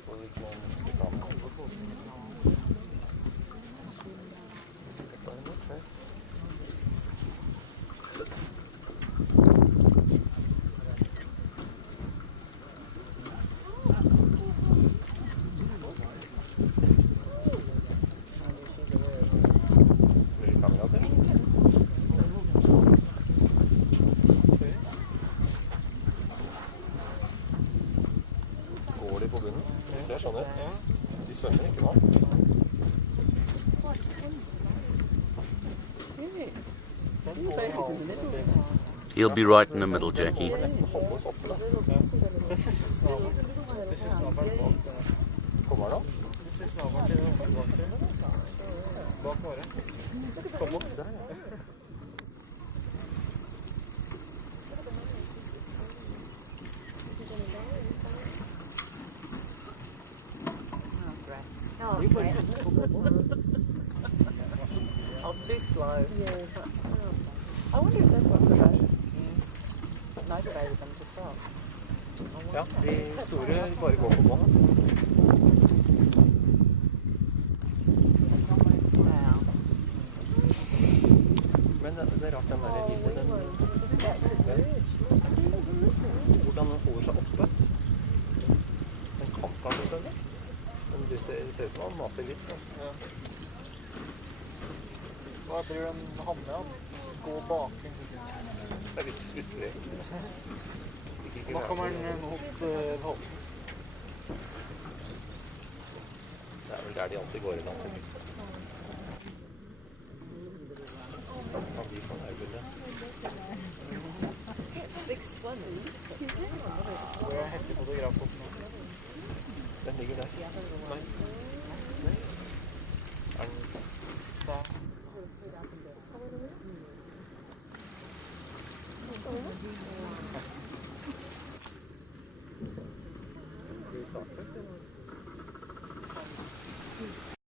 på neste kamera. Går de på bunnen? Det ser sånn ut. De svømmer ikke nå. He'll be right in the middle, Jackie. Kommer han da? Kom opp der, ja. I was too slow. Yeah. I wonder if that's what motivated them to stop. Ja, de store bare går på bånd. Wow. Men det er rart den der lille, den hvordan den holder seg oppe. Den kan kanskje svømme. Men det ser ut som han maser litt. Ja. Hva blir den Hanne av? Gå baken. Det er litt frustrert. Nå kommer den mot Holten. Det er vel der de alltid går i land. Ja, de kan øye det. Hvor er heftig fotograf opp nå? Den ligger der. Nei. Er den Der.